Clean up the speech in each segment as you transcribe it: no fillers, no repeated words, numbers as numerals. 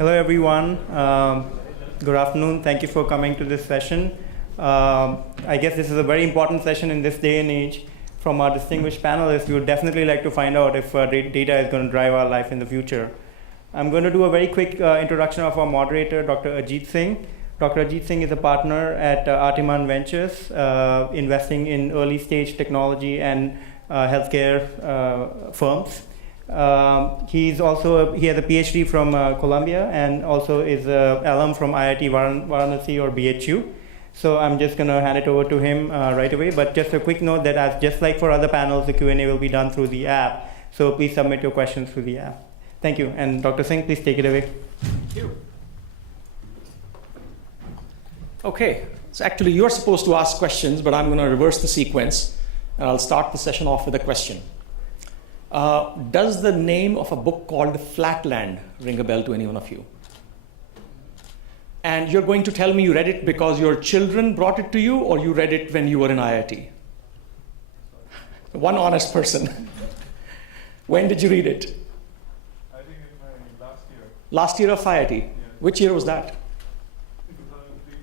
Hello, everyone. Good afternoon. Thank you for coming to this session. I guess this is a very important session in this day and age. From our distinguished panelists, we would definitely like to find out if data is going to drive our life in the future. I'm going to do a very quick introduction of our moderator, Dr. Ajit Singh. Dr. Ajit Singh is a partner at Artiman Ventures, investing in early stage technology and healthcare firms. He has a PhD from Columbia and also is an alum from IIT Varanasi or BHU. So I'm just going to hand it over to him right away. But just a quick note that just like for other panels, the Q&A will be done through the app. So please submit your questions through the app. Thank you. And Dr. Singh, please take it away. Thank you. Okay, so actually you're supposed to ask questions, but I'm going to reverse the sequence. And I'll start the session off with a question. Does the name of a book called Flatland ring a bell to any one of you? And you're going to tell me you read it because your children brought it to you, or you read it when you were in IIT? One honest person. When did you read it? I think in my last year. Last year of IIT? Yeah. Which year was that?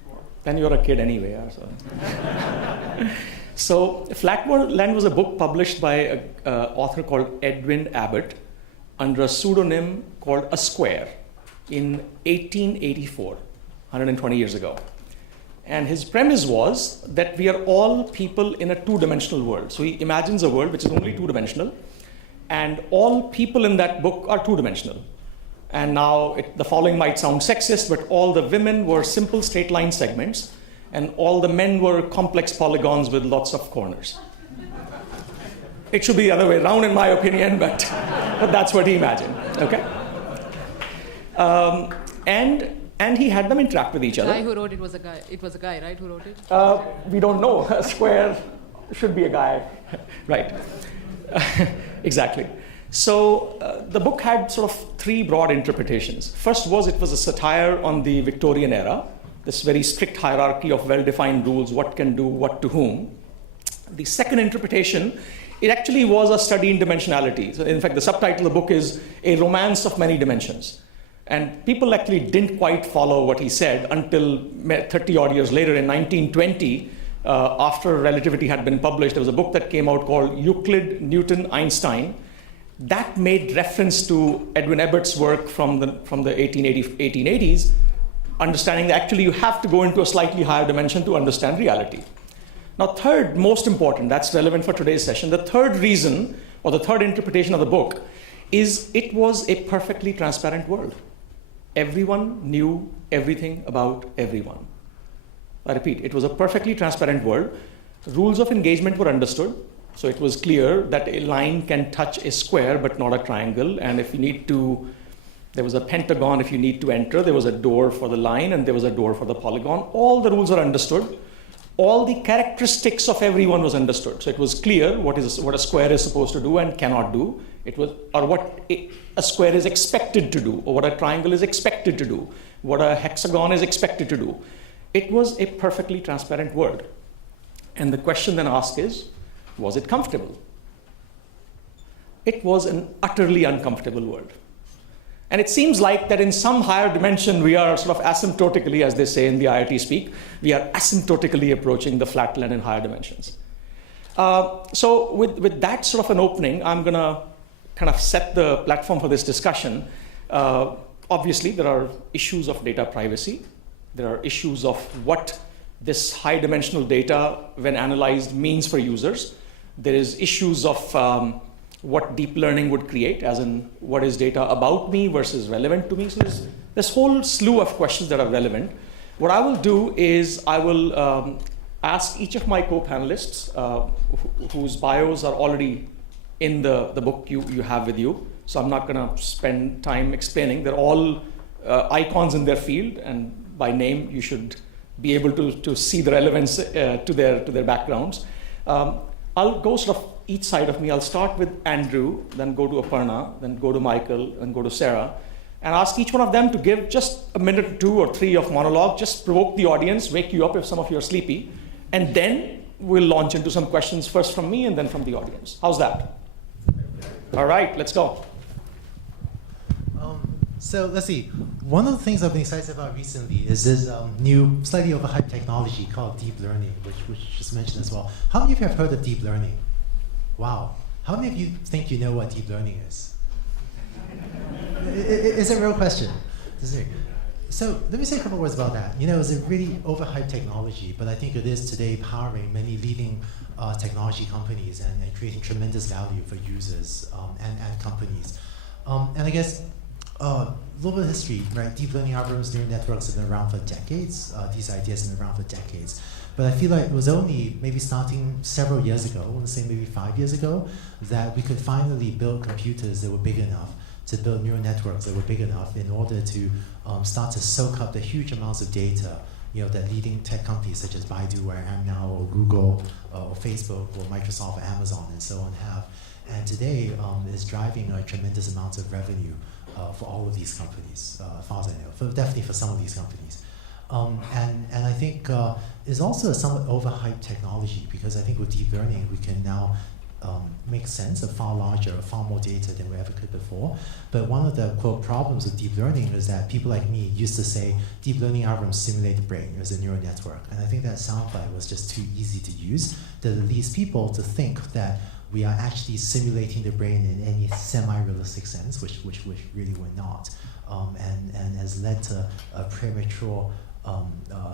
2003-04. Then you're a kid anyway. Yeah, so Flatland was a book published by an author called Edwin Abbott under a pseudonym called A Square in 1884, 120 years ago. And his premise was that we are all people in a two-dimensional world. So he imagines a world which is only two-dimensional, and all people in that book are two-dimensional. And now the following might sound sexist, but all the women were simple straight line segments, and all the men were complex polygons with lots of corners. It should be the other way around in my opinion, but that's what he imagined, okay? And he had them interact with each other. The guy who wrote it was a guy. It was a guy, right, who wrote it? We don't know. A square should be a guy, right? Exactly. So the book had sort of three broad interpretations. First was it was a satire on the Victorian era, this very strict hierarchy of well-defined rules, what can do, what to whom. The second interpretation, it actually was a study in dimensionality. So in fact, the subtitle of the book is A Romance of Many Dimensions. And people actually didn't quite follow what he said until 30 odd years later in 1920, after Relativity had been published. There was a book that came out called Euclid, Newton, Einstein. That made reference to Edwin Abbott's work from the 1880s, understanding that actually you have to go into a slightly higher dimension to understand reality. Now, third, most important, that's relevant for today's session, the third reason, or the third interpretation of the book, is it was a perfectly transparent world. Everyone knew everything about everyone. I repeat, it was a perfectly transparent world. Rules of engagement were understood. So it was clear that a line can touch a square, but not a triangle. And if you need to, there was a pentagon, if you need to enter, there was a door for the line and there was a door for the polygon. All the rules are understood. All the characteristics of everyone was understood. So it was clear what a square is supposed to do and cannot do. It was, or what a square is expected to do, or what a triangle is expected to do, what a hexagon is expected to do. It was a perfectly transparent world. And the question then asked is, was it comfortable? It was an utterly uncomfortable world. And it seems like that in some higher dimension, we are sort of asymptotically, as they say in the IIT speak, we are asymptotically approaching the flatland in higher dimensions. So with that sort of an opening, I'm going to kind of set the platform for this discussion. Obviously, there are issues of data privacy. There are issues of what this high dimensional data, when analyzed, means for users. There is issues of what deep learning would create, as in what is data about me versus relevant to me. So there's this whole slew of questions that are relevant. What I will do is I will ask each of my co-panelists, whose bios are already in the book you have with you. So I'm not going to spend time explaining. They're all icons in their field, and by name you should be able to see the relevance to their backgrounds. I'll go sort of each side of me. I'll start with Andrew, then go to Aparna, then go to Michael, then go to Sarah, and ask each one of them to give just a minute or two or three of monologue, just provoke the audience, wake you up if some of you are sleepy, and then we'll launch into some questions first from me and then from the audience. How's that? All right, let's go. So let's see. One of the things I've been excited about recently is this new, slightly overhyped technology called deep learning, which was just mentioned as well. How many of you have heard of deep learning? Wow. How many of you think you know what deep learning is? It's a real question. So let me say a couple words about that. It's a really overhyped technology, but I think it is today powering many leading technology companies and creating tremendous value for users and companies. And I guess a little bit of history, right? Deep learning algorithms, neural networks have been around for decades. These ideas have been around for decades. But I feel like it was only maybe starting several years ago, I want to say maybe 5 years ago, that we could finally build computers that were big enough to build neural networks that were big enough in order to start to soak up the huge amounts of data that leading tech companies such as Baidu, where I am now, or Google, or Facebook, or Microsoft, or Amazon, and so on have. And today is driving tremendous amounts of revenue for all of these companies, as far as I know, definitely for some of these companies. And I think it's also a somewhat overhyped technology, because I think with deep learning we can now make sense of far larger, far more data than we ever could before. But one of the, quote, problems with deep learning is that people like me used to say deep learning algorithms simulate the brain as a neural network. And I think that soundbite was just too easy to use, that it leads people to think that we are actually simulating the brain in any semi-realistic sense, which really we're not. And has led to a premature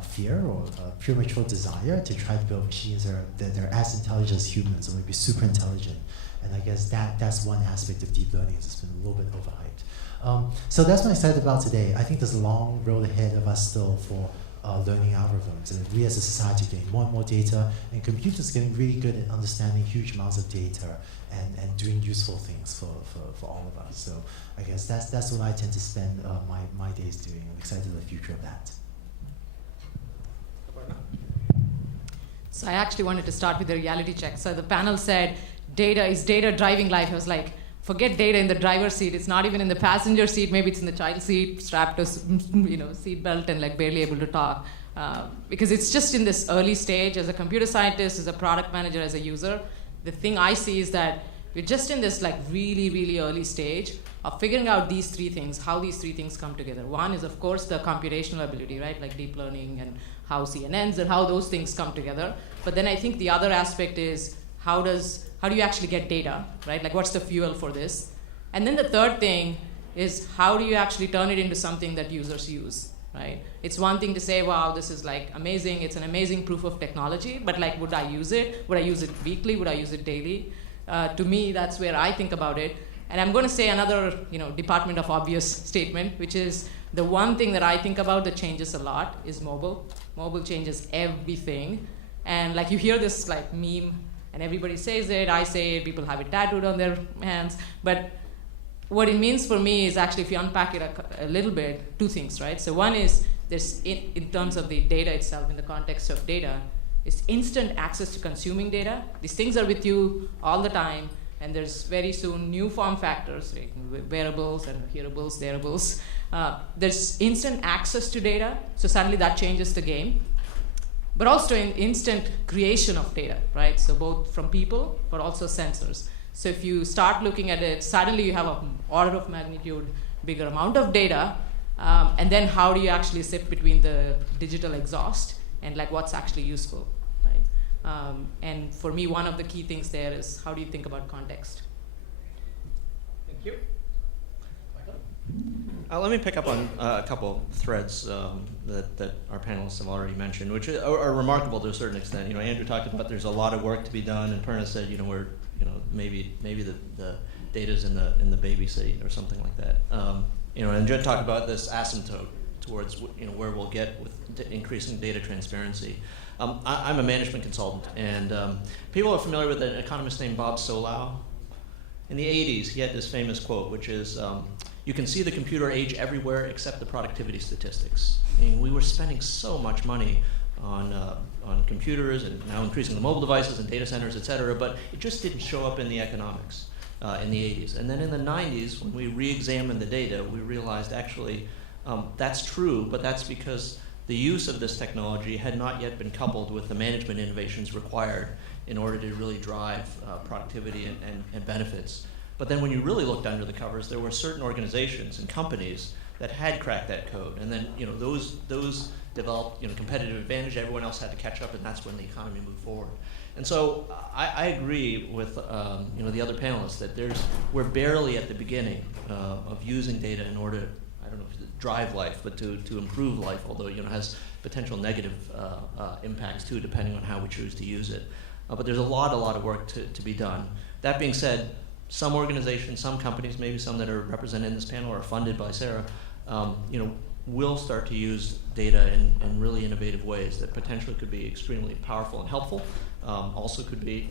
fear or a premature desire to try to build machines that are as intelligent as humans, or maybe super intelligent. And I guess that's one aspect of deep learning. It's been a little bit overhyped. So that's what I'm excited about today. I think there's a long road ahead of us still for learning algorithms. And we as a society are getting more and more data, and computers are getting really good at understanding huge amounts of data and doing useful things for all of us. So I guess that's what I tend to spend my days doing. I'm excited about the future of that. So I actually wanted to start with the reality check. So the panel said, data is data driving life. I was like, forget data in the driver's seat. It's not even in the passenger seat. Maybe it's in the child seat, strapped to seat belt and like barely able to talk. Because it's just in this early stage. As a computer scientist, as a product manager, as a user, the thing I see is that we're just in this like really, really early stage of figuring out these three things, how these three things come together. One is, of course, the computational ability, right? Like deep learning and how CNNs and how those things come together. But then I think the other aspect is how do you actually get data, right? Like what's the fuel for this? And then the third thing is how do you actually turn it into something that users use, right? It's one thing to say, wow, this is like amazing. It's an amazing proof of technology, but like, would I use it? Would I use it weekly? Would I use it daily? To me, that's where I think about it. And I'm going to say another, department of obvious statement, which is the one thing that I think about that changes a lot is mobile. Mobile changes everything. And like you hear this like meme, and everybody says it, I say it, people have it tattooed on their hands. But what it means for me is actually, if you unpack it a little bit, two things, right? So one is, there's in terms of the data itself, in the context of data, is instant access to consuming data. These things are with you all the time. And there's very soon new form factors, like wearables and hearables, thereables. There's instant access to data, so suddenly that changes the game. But also in instant creation of data, right? So both from people, but also sensors. So if you start looking at it, suddenly you have an order of magnitude bigger amount of data, and then how do you actually sift between the digital exhaust and like what's actually useful? And for me, one of the key things there is how do you think about context? Thank you. Let me pick up on a couple threads that our panelists have already mentioned, which are remarkable to a certain extent. Andrew talked about there's a lot of work to be done, and Aparna said, maybe the data's in the baby seat or something like that. And Ajit talked about this asymptote towards where we'll get with increasing data transparency. I'm a management consultant, and people are familiar with an economist named Bob Solow. In the 80s, he had this famous quote, which is, you can see the computer age everywhere except the productivity statistics. We were spending so much money on computers and now increasing the mobile devices and data centers, et cetera, but it just didn't show up in the economics in the 80s. And then in the 90s, when we re-examined the data, we realized actually that's true, but that's because the use of this technology had not yet been coupled with the management innovations required in order to really drive productivity and benefits. But then when you really looked under the covers, there were certain organizations and companies that had cracked that code, and then those developed competitive advantage. Everyone else had to catch up, and that's when the economy moved forward. And so I agree with the other panelists that we're barely at the beginning of using data in order, I don't know if to drive life, but to improve life, although it has potential negative impacts too, depending on how we choose to use it. But there's a lot of work to be done. That being said, some organizations, some companies, maybe some that are represented in this panel or funded by Sarah, will start to use data in really innovative ways that potentially could be extremely powerful and helpful. Also could be,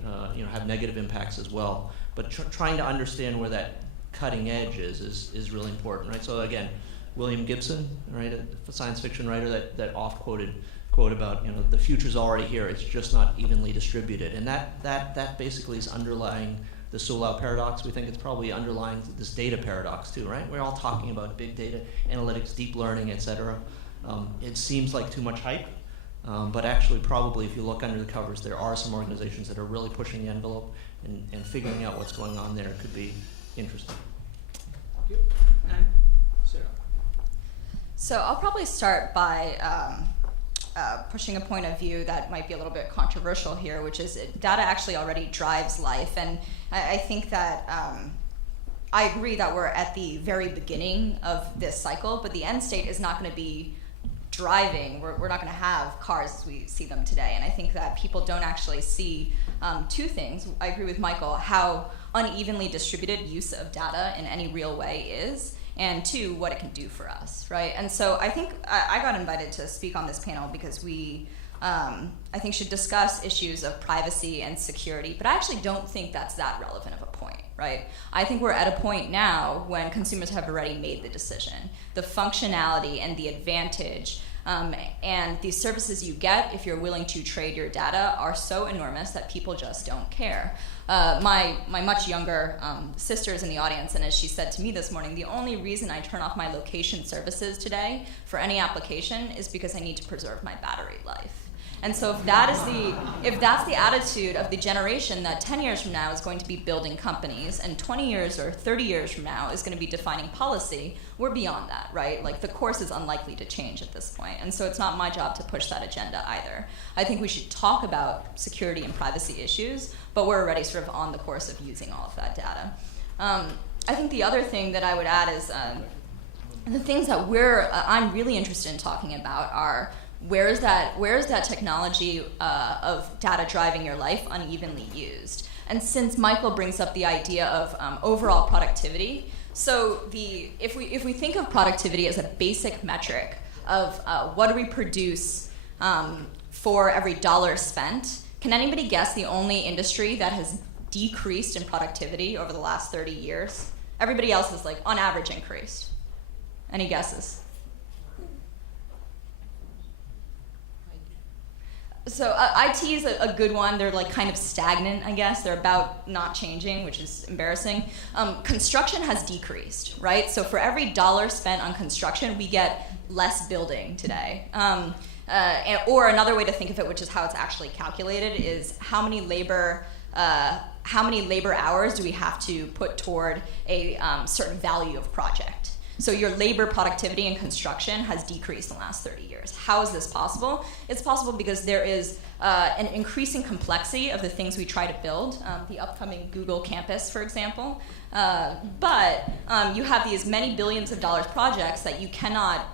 have negative impacts as well. But trying to understand where that cutting edge is really important, right? So again, William Gibson, right, a science fiction writer that oft-quoted quote about, the future's already here, it's just not evenly distributed. And that basically is underlying the Sulau paradox. We think it's probably underlying this data paradox too, right? We're all talking about big data, analytics, deep learning, et cetera. It seems like too much hype, but actually probably if you look under the covers, there are some organizations that are really pushing the envelope and figuring out what's going on there could be interesting. Thank you. Sarah. So I'll probably start by pushing a point of view that might be a little bit controversial here, which is data actually already drives life. And I think that I agree that we're at the very beginning of this cycle, but the end state is not going to be driving. We're not going to have cars as we see them today. And I think that people don't actually see two things. I agree with Michael, how unevenly distributed use of data in any real way is, and two, what it can do for us, right? And so I think I got invited to speak on this panel because we, I think, should discuss issues of privacy and security, but I actually don't think that's that relevant of a point, right? I think we're at a point now when consumers have already made the decision. The functionality and the advantage and the services you get if you're willing to trade your data are so enormous that people just don't care. My much younger sister is in the audience, and as she said to me this morning, the only reason I turn off my location services today for any application is because I need to preserve my battery life. And so if that's the attitude of the generation that 10 years from now is going to be building companies and 20 years or 30 years from now is going to be defining policy, we're beyond that, right? Like the course is unlikely to change at this point. And so it's not my job to push that agenda either. I think we should talk about security and privacy issues, but we're already sort of on the course of using all of that data. I think the other thing that I would add is the things that I'm really interested in talking about are where is that technology of data driving your life unevenly used? And since Michael brings up the idea of overall productivity, so if we think of productivity as a basic metric of what do we produce for every dollar spent, can anybody guess the only industry that has decreased in productivity over the last 30 years? Everybody else has, like, on average increased. Any guesses? So IT is a good one. They're like kind of stagnant, I guess. They're about not changing, which is embarrassing. Construction has decreased, right? So for every dollar spent on construction, we get less building today. Or another way to think of it, which is how it's actually calculated, is how many labor hours do we have to put toward a certain value of project? So your labor productivity in construction has decreased in the last 30 years. How is this possible? It's possible because there is an increasing complexity of the things we try to build, the upcoming Google campus, for example. But you have these many billions of dollars projects that you cannot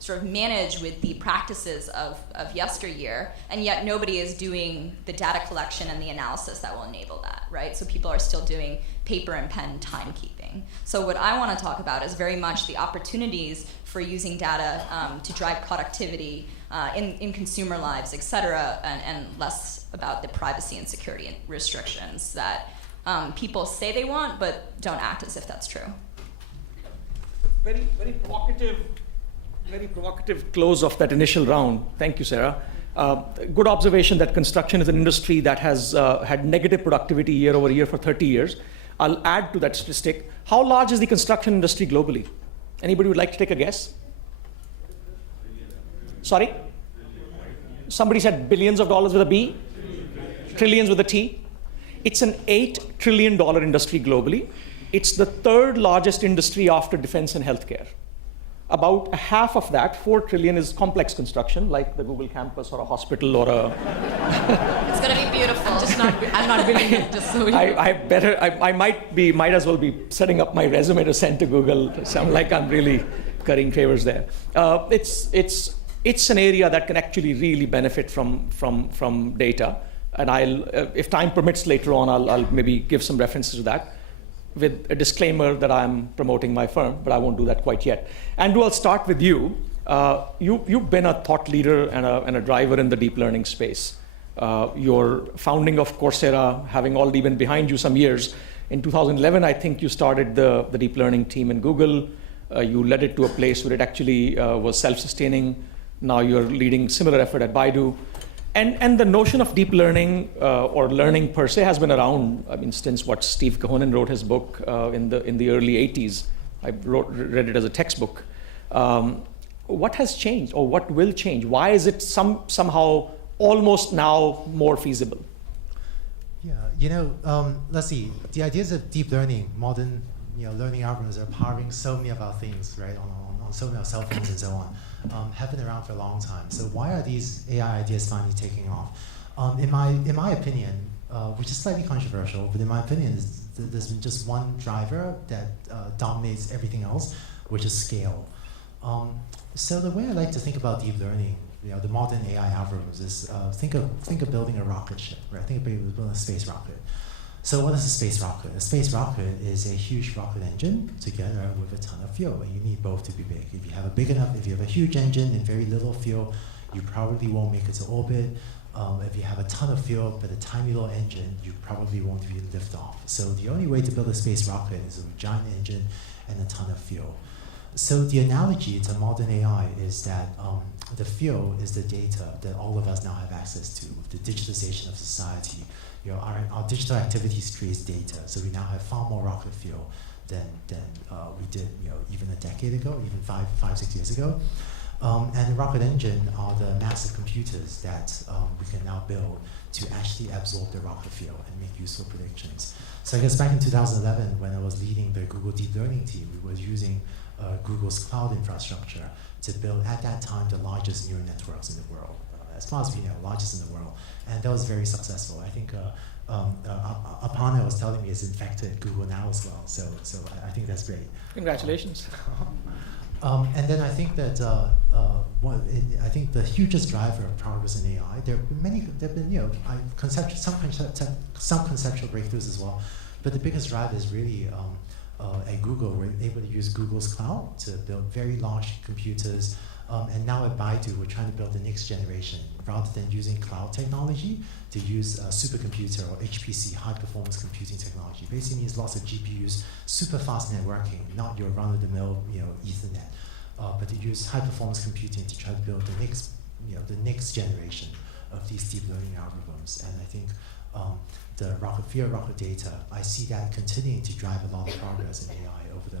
sort of manage with the practices of yesteryear, and yet nobody is doing the data collection and the analysis that will enable that, right? So people are still doing paper and pen timekeeping. So what I want to talk about is very much the opportunities for using data to drive productivity in consumer lives, et cetera, and less about the privacy and security restrictions that people say they want but don't act as if that's true. Very provocative close of that initial round. Thank you, Sarah. Good observation that construction is an industry that has had negative productivity year over year for 30 years. I'll add to that statistic. How large is the construction industry globally? Anybody would like to take a guess? Sorry? Somebody said billions of dollars with a B? Trillions with a T? It's an $8 trillion industry globally. It's the third largest industry after defense and healthcare. About half of that, 4 trillion, is complex construction, like the Google campus or a hospital or a... It's going to be beautiful. I'm not building it, just so you know. I might as well be setting up my resume to send to Google. Sound like I'm really currying favors there. It's an area that can actually really benefit from data. And if time permits later on, I'll maybe give some references to that, with a disclaimer that I'm promoting my firm, but I won't do that quite yet. Andrew, I'll start with you. You've been a thought leader and a driver in the deep learning space. Your founding of Coursera, having already been behind you some years, in 2011, I think you started the deep learning team in Google. You led it to a place where it actually was self-sustaining. Now you're leading similar effort at Baidu. And the notion of deep learning or learning per se has been around, since Steve Cohonen wrote his book in the early 80s. I read it as a textbook. What has changed, or what will change? Why is it somehow almost now more feasible? Yeah, let's see. The ideas of deep learning, modern learning algorithms are powering so many of our things, right, on so many of our cell phones and so on. Have been around for a long time. So why are these AI ideas finally taking off? In my opinion, which is slightly controversial, but in my opinion, there's been just one driver that dominates everything else, which is scale. So the way I like to think about deep learning, the modern AI algorithms, is think of building a rocket ship, right? Think of building a space rocket. So what is a space rocket? A space rocket is a huge rocket engine together with a ton of fuel, and you need both to be big. If you have a huge engine and very little fuel, you probably won't make it to orbit. If you have a ton of fuel but a tiny little engine, you probably won't even lift off. So the only way to build a space rocket is with a giant engine and a ton of fuel. So the analogy to modern AI is that the fuel is the data that all of us now have access to with the digitalization of society. Our digital activities creates data, so we now have far more rocket fuel than we did even a decade ago, even 5-6 years ago. And the rocket engine are the massive computers that we can now build to actually absorb the rocket fuel and make useful predictions. So I guess back in 2011, when I was leading the Google deep learning team, we were using Google's cloud infrastructure to build, at that time, the largest neural networks in the world. As far as we know, largest in the world. And that was very successful. I think Aparna was telling me it's infected Google now as well. So I think that's great. Congratulations. And then I think that I think the hugest driver of progress in AI, there have been some conceptual breakthroughs as well, but the biggest driver is really at Google, we're able to use Google's cloud to build very large computers. And now at Baidu, we're trying to build the next generation. Rather than using cloud technology, to use a supercomputer or HPC, high-performance computing technology. Basically means lots of GPUs, super fast networking, not your run-of-the-mill Ethernet, but to use high-performance computing to try to build the next generation of these deep learning algorithms. And I think the rocket data, I see that continuing to drive a lot of progress in AI over the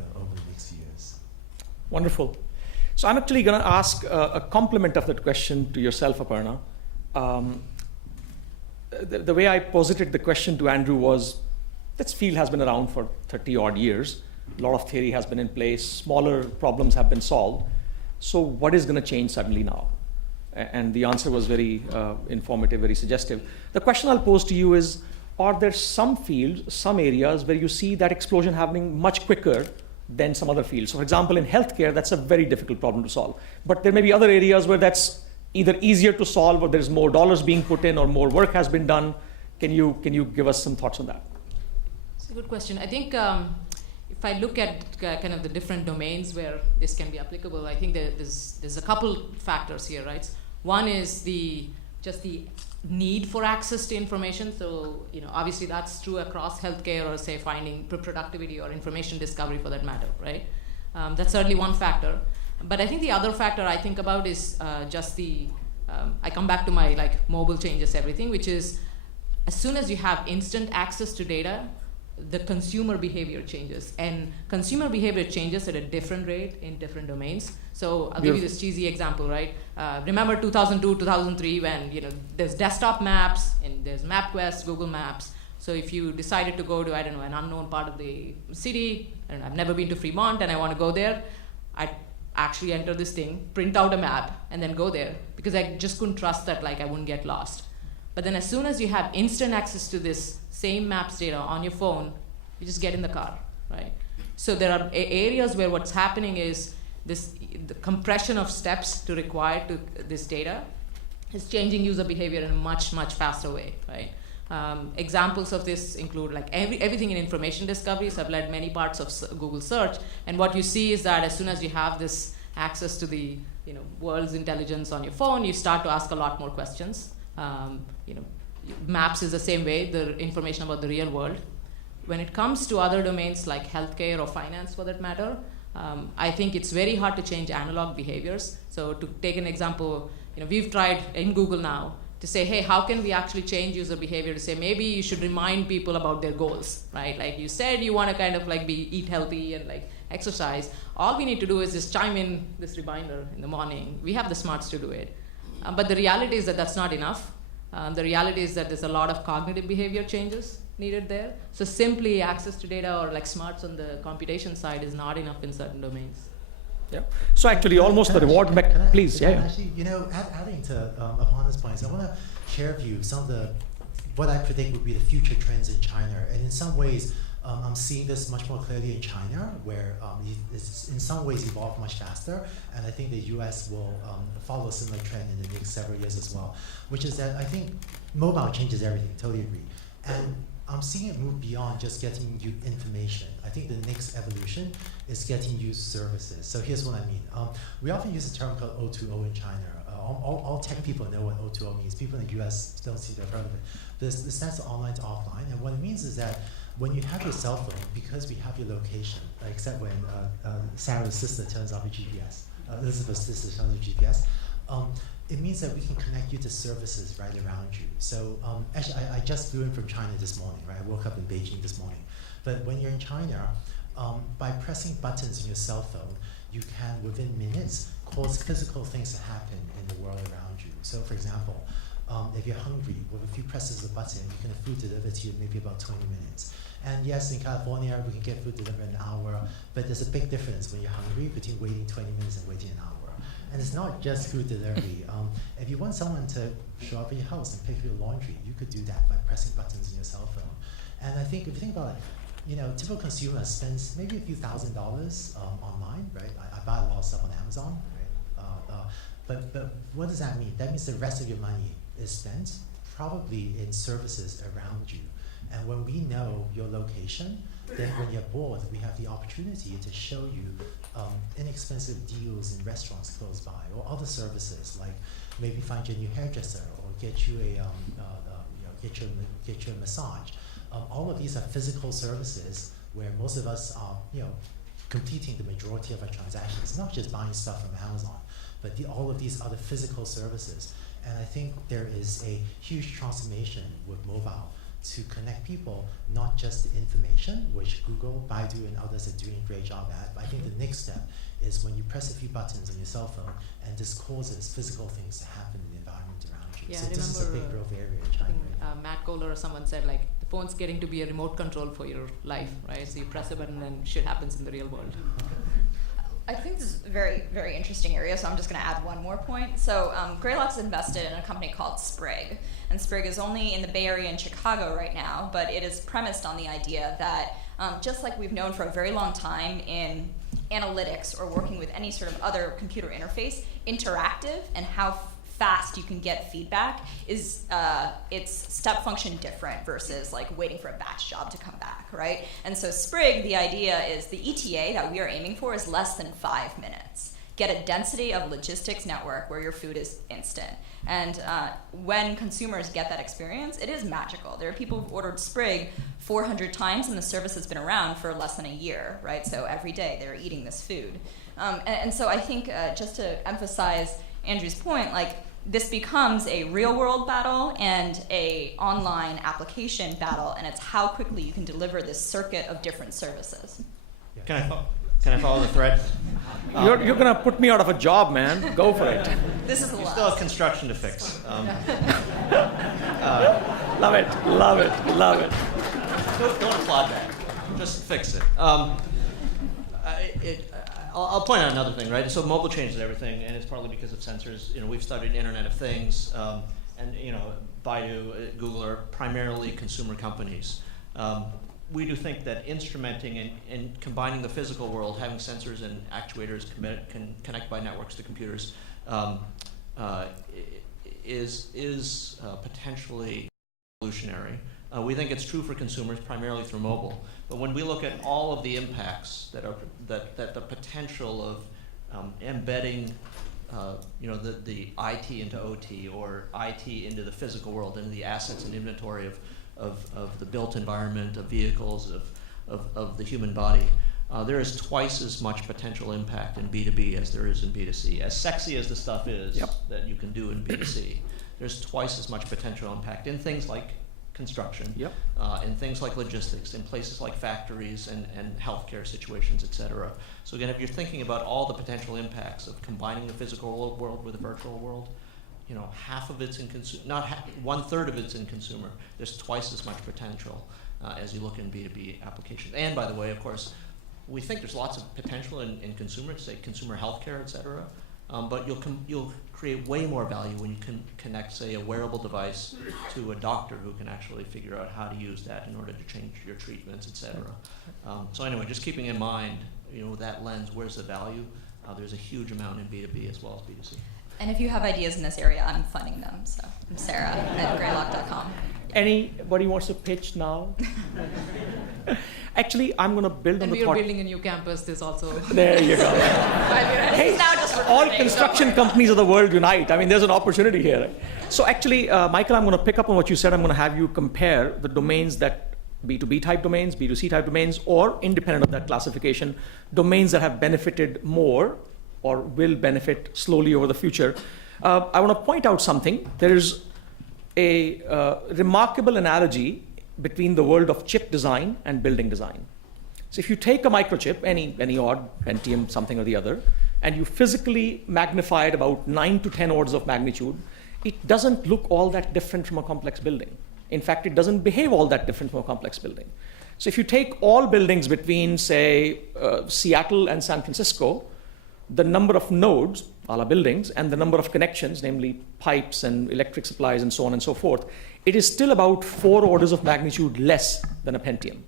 next few years. Wonderful. So I'm actually going to ask a complement of that question to yourself, Aparna. The way I posited the question to Andrew was, this field has been around for 30-odd years. A lot of theory has been in place. Smaller problems have been solved. So what is going to change suddenly now? And the answer was very informative, very suggestive. The question I'll pose to you is, are there some fields, some areas where you see that explosion happening much quicker than some other fields? So for example, in healthcare, that's a very difficult problem to solve. But there may be other areas where that's either easier to solve, or there's more dollars being put in, or more work has been done. Can you give us some thoughts on that? It's a good question. I think if I look at kind of the different domains where this can be applicable, I think there's a couple factors here, right? One is just the need for access to information. So obviously that's true across healthcare, or say finding productivity or information discovery for that matter, right? That's certainly one factor. But I think the other factor I think about is just I come back to my mobile changes everything, which is as soon as you have instant access to data, the consumer behavior changes. And consumer behavior changes at a different rate in different domains. So I'll give you this cheesy example, right? Remember 2002, 2003 when there's desktop maps and there's MapQuest, Google Maps. So if you decided to go to, an unknown part of the city, and I've never been to Fremont and I want to go there, actually enter this thing, print out a map, and then go there, because I just couldn't trust that like I wouldn't get lost. But then as soon as you have instant access to this same maps data on your phone, you just get in the car, right? So there are areas where what's happening is the compression of steps to require to this data is changing user behavior in a much, much faster way, right? Examples of this include like everything in information discoveries. I've led many parts of Google search, and what you see is that as soon as you have this access to the world's intelligence on your phone, you start to ask a lot more questions. Maps is the same way, the information about the real world. When it comes to other domains like healthcare or finance for that matter, I think it's very hard to change analog behaviors. So to take an example, we've tried in Google now to say, hey, how can we actually change user behavior to say maybe you should remind people about their goals, right? Like you said, you want to kind of like eat healthy and like exercise. All we need to do is just chime in this reminder in the morning. We have the smarts to do it. But the reality is that that's not enough. The reality is that there's a lot of cognitive behavior changes needed there. So simply access to data or like smarts on the computation side is not enough in certain domains. Yeah. So actually, almost the reward please. Yeah. Actually, adding to Aparna's points, I want to share with you some of what I predict would be the future trends in China. And in some ways, I'm seeing this much more clearly in China, where it's in some ways evolved much faster. And I think the US will follow a similar trend in the next several years as well, which is that I think mobile changes everything, totally agree. And I'm seeing it move beyond just getting you information. I think the next evolution is getting you services. So here's what I mean. We often use a term called O2O in China. All tech people know what O2O means. People in the US don't seem to have heard of it. This stands for online to offline. And what it means is that when you have your cell phone, because we have your location, except when Sarah's sister turns off your GPS, Elizabeth's sister turns off your GPS, it means that we can connect you to services right around you. So actually, I just flew in from China this morning, right? I woke up in Beijing this morning. But when you're in China, by pressing buttons on your cell phone, you can, within minutes, cause physical things to happen in the world around you. So for example, if you're hungry, with a few presses of a button, you can have food delivered to you in maybe about 20 minutes. And yes, in California, we can get food delivered in an hour, but there's a big difference when you're hungry between waiting 20 minutes and waiting an hour. And it's not just food delivery. If you want someone to show up at your house and pick up your laundry, you could do that by pressing buttons on your cell phone. And I think if you think about it, typical consumer spends maybe a few $1,000s online, right? I buy a lot of stuff on Amazon, right? But what does that mean? That means the rest of your money is spent probably in services around you. And when we know your location, then when you're bored, we have the opportunity to show you inexpensive deals in restaurants close by, or other services like maybe find you a new hairdresser or get you a massage. All of these are physical services where most of us are completing the majority of our transactions, not just buying stuff from Amazon, but all of these other physical services. And I think there is a huge transformation with mobile to connect people, not just the information, which Google, Baidu, and others are doing a great job at. But I think the next step is when you press a few buttons on your cell phone, and this causes physical things to happen in the environment around you. Yeah, so I this is a big growth area in China. I think Matt Kohler or someone said like the phone's getting to be a remote control for your life, right? So you press a button and shit happens in the real world. I think this is a very, very interesting area, so I'm just going to add one more point. So Greylock's invested in a company called Sprig, and Sprig is only in the Bay Area and Chicago right now, but it is premised on the idea that just like we've known for a very long time in analytics or working with any sort of other computer interface, interactive and how fast you can get feedback is it's step function different versus like waiting for a batch job to come back, right? And so Sprig, the idea is the ETA that we are aiming for is less than 5 minutes. Get a density of logistics network where your food is instant. And when consumers get that experience, it is magical. There are people who've ordered Sprig 400 times and the service has been around for less than a year, right? So every day they're eating this food. And so I think just to emphasize Andrew's point, like this becomes a real world battle and a online application battle, and it's how quickly you can deliver this circuit of different services. Can I follow the thread? You're going to put me out of a job, man. Go for it. This is the You last. still have construction to fix. Love it, love it, love it. Don't applaud that. Just fix it. I'll point out another thing, right? So mobile changes everything, and it's partly because of sensors. We've studied Internet of Things, and Baidu, Google are primarily consumer companies. We do think that instrumenting and combining the physical world, having sensors and actuators can connect by networks to computers, is potentially revolutionary. We think it's true for consumers primarily through mobile. But when we look at all of the impacts that the potential of embedding the IT into OT, or IT into the physical world, into the assets and inventory of the built environment, of vehicles, of the human body, there is twice as much potential impact in B2B as there is in B2C. As sexy as the stuff is that you can do in B2C, there's twice as much potential impact in things like construction, in things like logistics, in places like factories and healthcare situations, et cetera. So again, if you're thinking about all the potential impacts of combining the physical world with the virtual world, half of it's in consumer, not one-third of it's in consumer. There's twice as much potential as you look in B2B applications. And by the way, of course, we think there's lots of potential in consumer, say consumer healthcare, et cetera. But you'll create way more value when you can connect, say, a wearable device to a doctor who can actually figure out how to use that in order to change your treatments, et cetera. So anyway, just keeping in mind, that lens, where's the value? There's a huge amount in B2B as well as B2C. And if you have ideas in this area, I'm funding them. So I'm Sarah at greylock.com. Anybody wants to pitch now? Actually, I'm going to build on the And we thought. are building a new campus. There's also. There you go. Hey, now just all construction companies of the world unite. I mean, there's an opportunity here. So actually, Michael, I'm going to pick up on what you said. I'm going to have you compare the domains that B2B type domains, B2C type domains, or independent of that classification, domains that have benefited more or will benefit slowly over the future. I want to point out something. There's a remarkable analogy between the world of chip design and building design. So if you take a microchip, any odd, Pentium, something or the other, and you physically magnify it about 9 to 10 orders of magnitude, it doesn't look all that different from a complex building. In fact, it doesn't behave all that different from a complex building. So if you take all buildings between, say, Seattle and San Francisco, the number of nodes, a la buildings, and the number of connections, namely pipes and electric supplies and so on and so forth, it is still about 4 orders of magnitude less than a Pentium.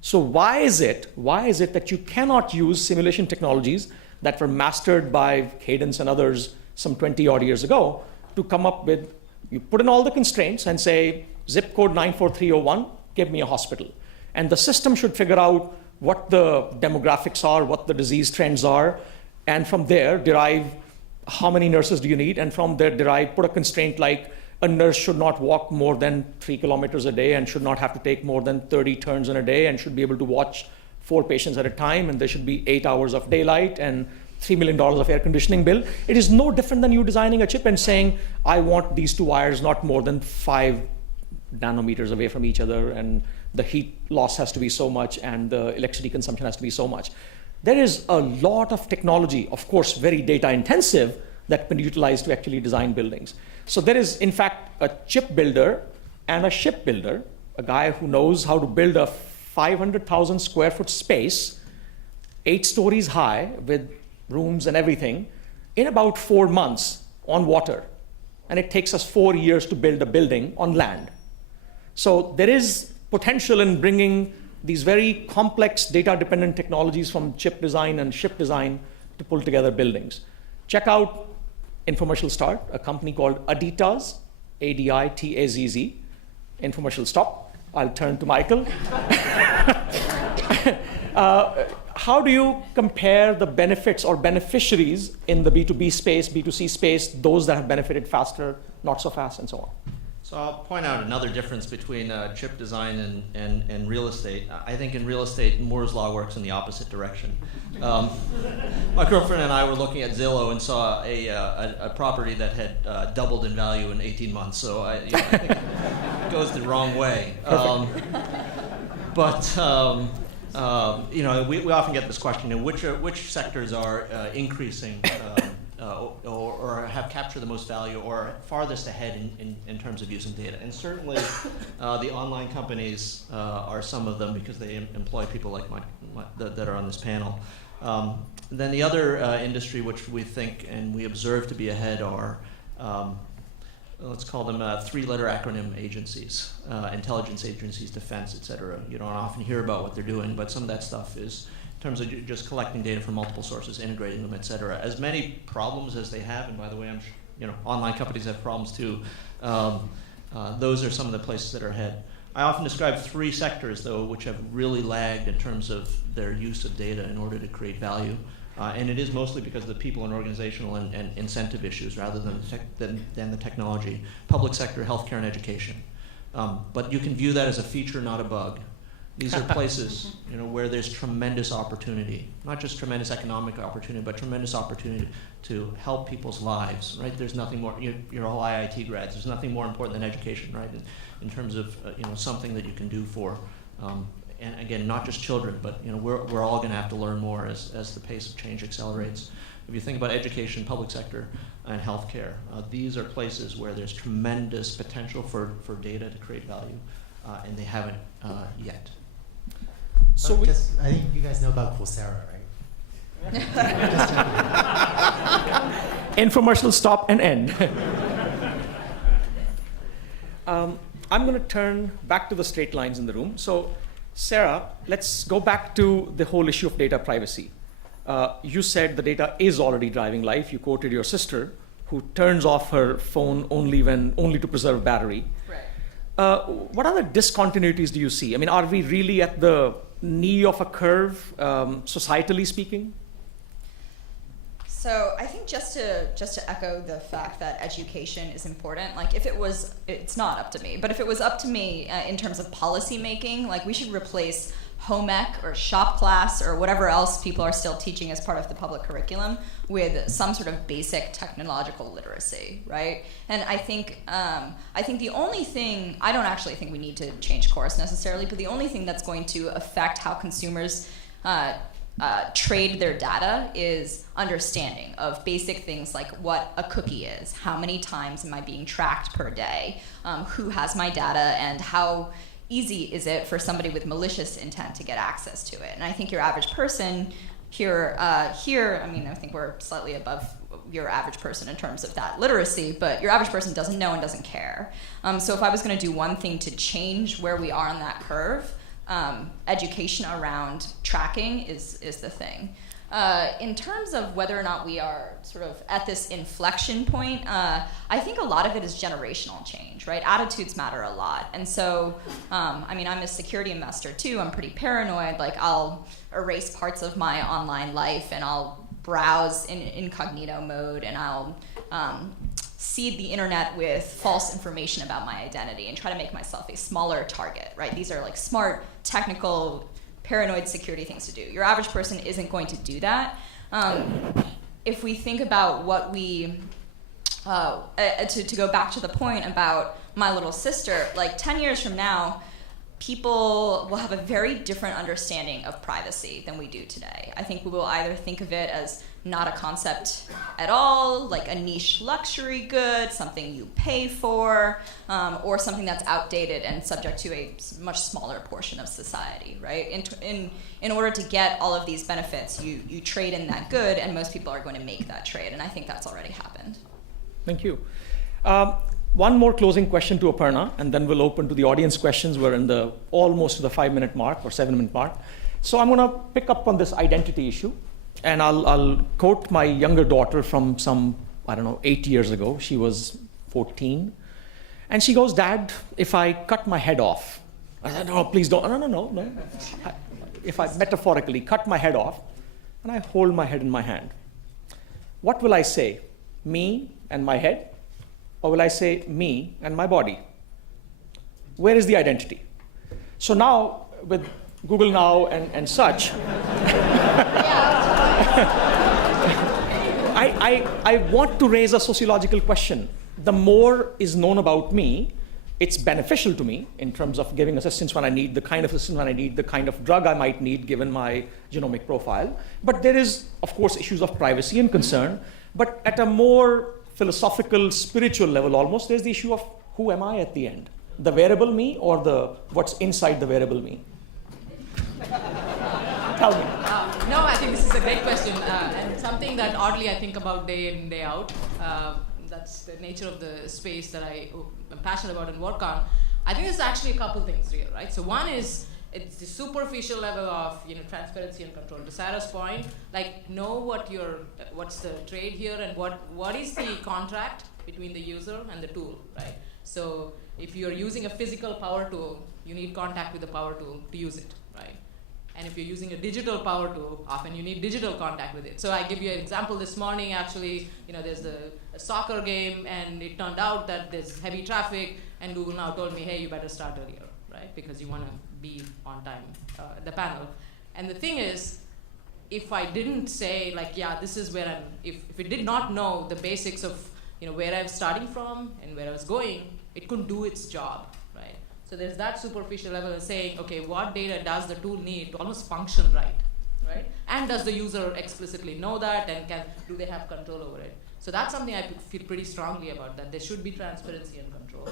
So why is it that you cannot use simulation technologies that were mastered by Cadence and others some 20 odd years ago to come up with, you put in all the constraints and say, zip code 94301, give me a hospital. And the system should figure out what the demographics are, what the disease trends are, and from there derive how many nurses do you need, and from there derive, put a constraint like a nurse should not walk more than 3 kilometers a day and should not have to take more than 30 turns in a day and should be able to watch 4 patients at a time, and there should be 8 hours of daylight and $3 million of air conditioning bill. It is no different than you designing a chip and saying, I want these 2 wires not more than 5 nanometers away from each other, and the heat loss has to be so much, and the electricity consumption has to be so much. There is a lot of technology, of course, very data intensive, that can be utilized to actually design buildings. So there is, in fact, a chip builder and a ship builder, a guy who knows how to build a 500,000 square foot space, 8 stories high with rooms and everything, in about 4 months on water. And it takes us 4 years to build a building on land. So there is potential in bringing these very complex data-dependent technologies from chip design and ship design to pull together buildings. Check out infomercial start, a company called Aditaz, Aditaz, infomercial stop. I'll turn to Michael. How do you compare the benefits or beneficiaries in the B2B space, B2C space, those that have benefited faster, not so fast, and so on? So I'll point out another difference between chip design and real estate. I think in real estate, Moore's law works in the opposite direction. My girlfriend and I were looking at Zillow and saw a property that had doubled in value in 18 months. So I think it goes the wrong way. We often get this question: which sectors are increasing? Or have captured the most value or farthest ahead in terms of using data. And certainly the online companies are some of them because they employ people like that are on this panel. Then the other industry which we think and we observe to be ahead are, let's call them three-letter acronym agencies, intelligence agencies, defense, et cetera. You don't often hear about what they're doing, but some of that stuff is in terms of just collecting data from multiple sources, integrating them, et cetera. As many problems as they have, and by the way, online companies have problems too, those are some of the places that are ahead. I often describe three sectors, though, which have really lagged in terms of their use of data in order to create value. And it is mostly because of the people and organizational and incentive issues rather than the technology. Public sector, healthcare, and education. But you can view that as a feature, not a bug. These are places where there's tremendous opportunity, not just tremendous economic opportunity, but tremendous opportunity to help people's lives, right? There's nothing more, you're all IIT grads, there's nothing more important than education, right? In terms of something that you can do for, and again, not just children, but we're all going to have to learn more as the pace of change accelerates. If you think about education, public sector, and healthcare, these are places where there's tremendous potential for data to create value, and they haven't yet. So I think you guys know about Coursera, right? Just checking. Infomercial stop and end. I'm going to turn back to the straight lines in the room. So, Sarah, let's go back to the whole issue of data privacy. You said the data is already driving life. You quoted your sister, who turns off her phone only to preserve battery. Right. What other discontinuities do you see? I mean, are we really at the knee of a curve, societally speaking? So I think just to echo the fact that education is important, like it's not up to me, but if it was up to me in terms of policy making, like we should replace home ec or shop class or whatever else people are still teaching as part of the public curriculum with some sort of basic technological literacy, right? And I think the only thing, I don't actually think we need to change course necessarily, but the only thing that's going to affect how consumers trade their data is understanding of basic things like what a cookie is, how many times am I being tracked per day, who has my data, and how easy is it for somebody with malicious intent to get access to it. And I think your average person here, I think we're slightly above your average person in terms of that literacy, but your average person doesn't know and doesn't care. So if I was going to do one thing to change where we are on that curve, education around tracking is the thing. In terms of whether or not we are sort of at this inflection point, I think a lot of it is generational change, right? Attitudes matter a lot. And so, I'm a security investor too. I'm pretty paranoid. Like I'll erase parts of my online life and I'll browse in incognito mode and I'll seed the internet with false information about my identity and try to make myself a smaller target, right? These are like smart, technical, paranoid security things to do. Your average person isn't going to do that. If we think about what we, to go back to the point about my little sister, like 10 years from now, people will have a very different understanding of privacy than we do today. I think we will either think of it as not a concept at all, like a niche luxury good, something you pay for, or something that's outdated and subject to a much smaller portion of society, right? In order to get all of these benefits, you trade in that good, and most people are going to make that trade, and I think that's already happened. Thank you. One more closing question to Aparna, and then we'll open to the audience questions. We're in almost to the 5-minute mark or 7-minute mark. So I'm going to pick up on this identity issue, and I'll quote my younger daughter from 8 years ago. She was 14, and she goes, "Dad, if I cut my head off," I said, "No, please don't. No. If I metaphorically cut my head off, and I hold my head in my hand, what will I say? Me and my head? Or will I say me and my body? Where is the identity?" So now, with Google Now and such, I want to raise a sociological question. The more is known about me, it's beneficial to me in terms of giving assistance when I need, the kind of assistance when I need, the kind of drug I might need given my genomic profile. But there is, of course, issues of privacy and concern. But at a more philosophical, spiritual level almost, there's the issue of who am I at the end? The wearable me or what's inside the wearable me? Tell me. No, I think this is a great question, and something that oddly I think about day in, day out. That's the nature of the space that I'm passionate about and work on. I think there's actually a couple things here, right? So one is it's the superficial level of transparency and control. To Sarah's point, like know what's the trade here and what is the contract between the user and the tool, right? So if you're using a physical power tool, you need contact with the power tool to use it, right? And if you're using a digital power tool, often you need digital contact with it. So I give you an example this morning, actually, there's a soccer game, and it turned out that there's heavy traffic, and Google now told me, hey, you better start earlier, right? Because you want to be on time at the panel. And the thing is, if I didn't say, like, yeah, this is where if it did not know the basics of, where I was starting from and where I was going, it couldn't do its job, right? So there's that superficial level of saying, okay, what data does the tool need to almost function right? And does the user explicitly know that, and do they have control over it? So that's something I feel pretty strongly about, that there should be transparency and control.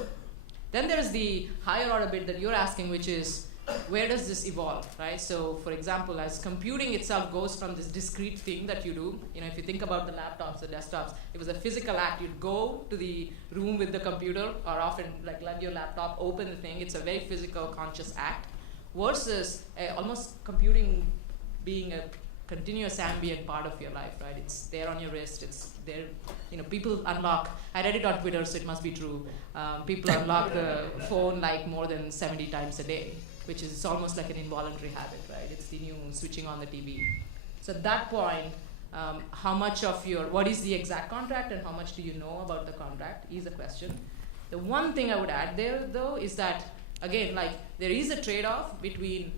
Then there's the higher order bit that you're asking, which is, where does this evolve, right? So for example, as computing itself goes from this discrete thing that you do, if you think about the laptops, the desktops, it was a physical act. You'd go to the room with the computer, or often like let your laptop open the thing. It's a very physical, conscious act, versus almost computing being a continuous ambient part of your life, right? It's there on your wrist. It's there. People unlock. I read it on Twitter, so it must be true. People unlock the phone like more than 70 times a day, which is almost like an involuntary habit, right? It's the new switching on the TV. So at that point, how much of what is the exact contract and how much do you know about the contract is a question. The one thing I would add there, though, is that, again, like there is a trade-off between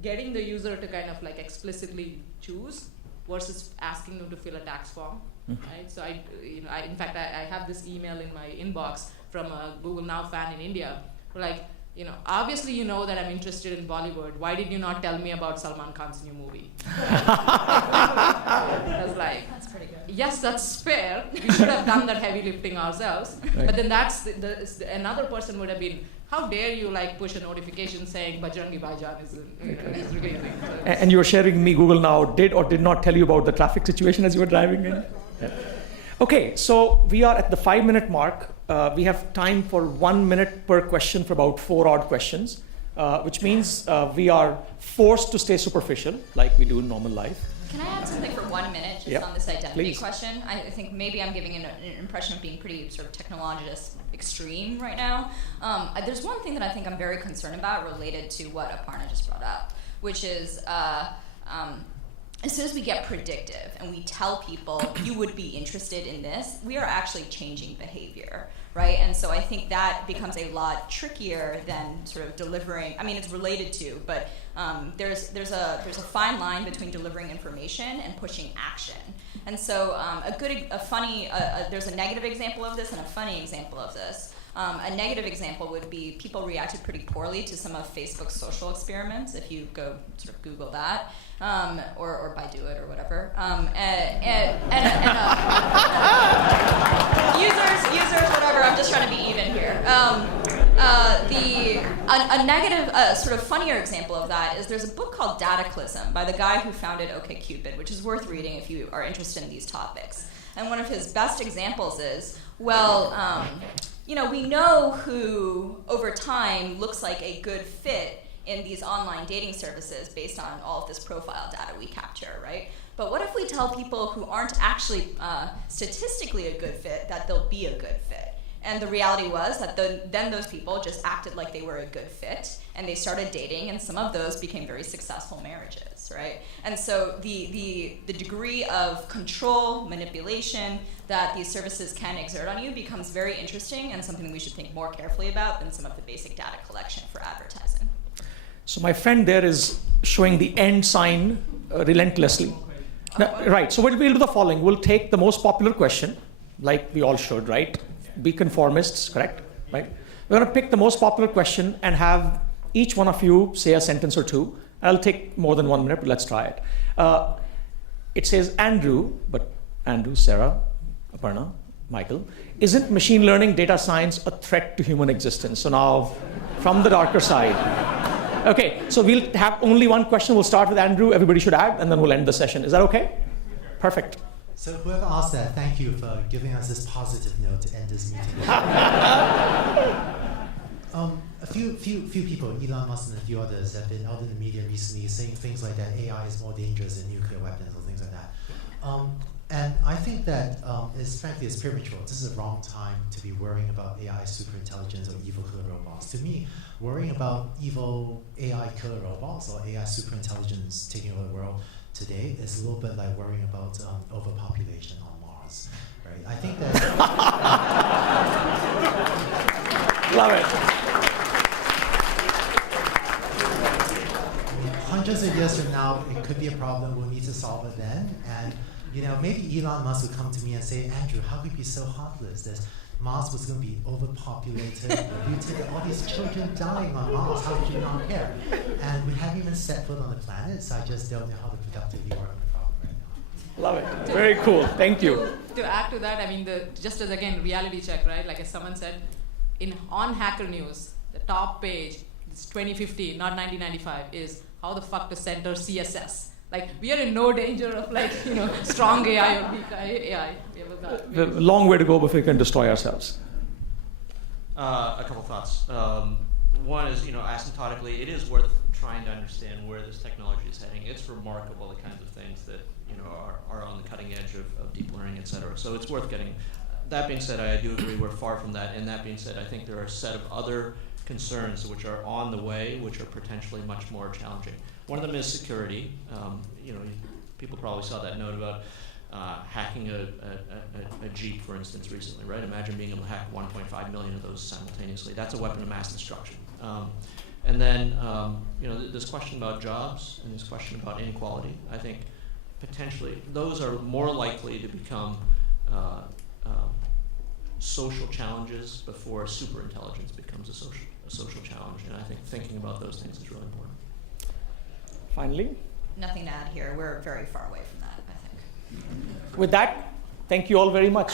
getting the user to kind of like explicitly choose versus asking them to fill a tax form, right? So in fact, I have this email in my inbox from a Google Now fan in India, like, obviously you know that I'm interested in Bollywood. Why did you not tell me about Salman Khan's new movie? I was like, that's pretty good. Yes, that's fair. We should have done that heavy lifting ourselves. Right. But then that's another person would have been, how dare you push a notification saying Bajrangi Bhaijaan is releasing? So and you were sharing me Google Now did or did not tell you about the traffic situation as you were driving in? Yeah. Okay, so we are at the 5-minute mark. We have time for 1 minute per question for about 4 odd questions, which means we are forced to stay superficial like we do in normal life. Can I add something for 1 minute just on this identity question? I think maybe I'm giving an impression of being pretty sort of technologist extreme right now. There's one thing that I think I'm very concerned about related to what Aparna just brought up, which is as soon as we get predictive and we tell people you would be interested in this, we are actually changing behavior, right? And so I think that becomes a lot trickier than sort of delivering. I mean, it's related to, but there's a fine line between delivering information and pushing action. And so there's a negative example of this and a funny example of this. A negative example would be people reacted pretty poorly to some of Facebook's social experiments, if you go sort of Google that, or Baidu it or whatever. Users, whatever, I'm just trying to be even here. A negative, sort of funnier example of that is there's a book called Dataclysm by the guy who founded OkCupid, which is worth reading if you are interested in these topics. And one of his best examples is, we know who, over time, looks like a good fit in these online dating services based on all of this profile data we capture, right? But what if we tell people who aren't actually statistically a good fit that they'll be a good fit? And the reality was that then those people just acted like they were a good fit, and they started dating, and some of those became very successful marriages, right? And so the degree of control, manipulation that these services can exert on you becomes very interesting and something that we should think more carefully about than some of the basic data collection for advertising. So my friend there is showing the end sign relentlessly. Now, right, so we'll do the following. We'll take the most popular question, like we all should, right? Be conformists, correct? Right? We're going to pick the most popular question and have each one of you say a sentence or two. I'll take more than 1 minute, but let's try it. It says, Andrew, Sarah, Aparna, Michael, isn't machine learning data science a threat to human existence? So now, from the darker side. Okay, so we'll have only one question. We'll start with Andrew. Everybody should add, and then we'll end the session. Is that okay? Perfect. So whoever asked that, thank you for giving us this positive note to end this meeting. A few people, Elon Musk and a few others, have been out in the media recently saying things like that AI is more dangerous than nuclear weapons or things like that. And I think that it's premature. This is the wrong time to be worrying about AI superintelligence or evil killer robots. To me, worrying about evil AI killer robots or AI superintelligence taking over the world today is a little bit like worrying about overpopulation on Mars. Right? I think that... Love it. Hundreds of years from now, it could be a problem. We'll need to solve it then. And maybe Elon Musk would come to me and say, Andrew, how could you be so heartless? Mars was going to be overpopulated. You took all these children dying on Mars. How could you not care? And we haven't even set foot on the planet, so I just don't know how to productively work on the problem right now. Love it. Very cool. Thank you. To add to that, I mean, just as again, reality check, right? Like as someone said, on Hacker News, the top page, it's 2050, not 1995, is how the fuck to center CSS. Like, we are in no danger of strong AI or weak AI. The long way to go before we can destroy ourselves. A couple thoughts. One is, asymptotically, it is worth trying to understand where this technology is heading. It's remarkable the kinds of things that are on the cutting edge of deep learning, et cetera. So it's worth getting. That being said, I do agree we're far from that. And that being said, I think there are a set of other concerns which are on the way, which are potentially much more challenging. One of them is security. People probably saw that note about hacking a Jeep, for instance, recently, right? Imagine being able to hack 1.5 million of those simultaneously. That's a weapon of mass destruction. And then, this question about jobs and this question about inequality, I think potentially those are more likely to become social challenges before superintelligence becomes a social challenge. And I think thinking about those things is really important. Finally? Nothing to add here. We're very far away from that, I think. With that, thank you all very much.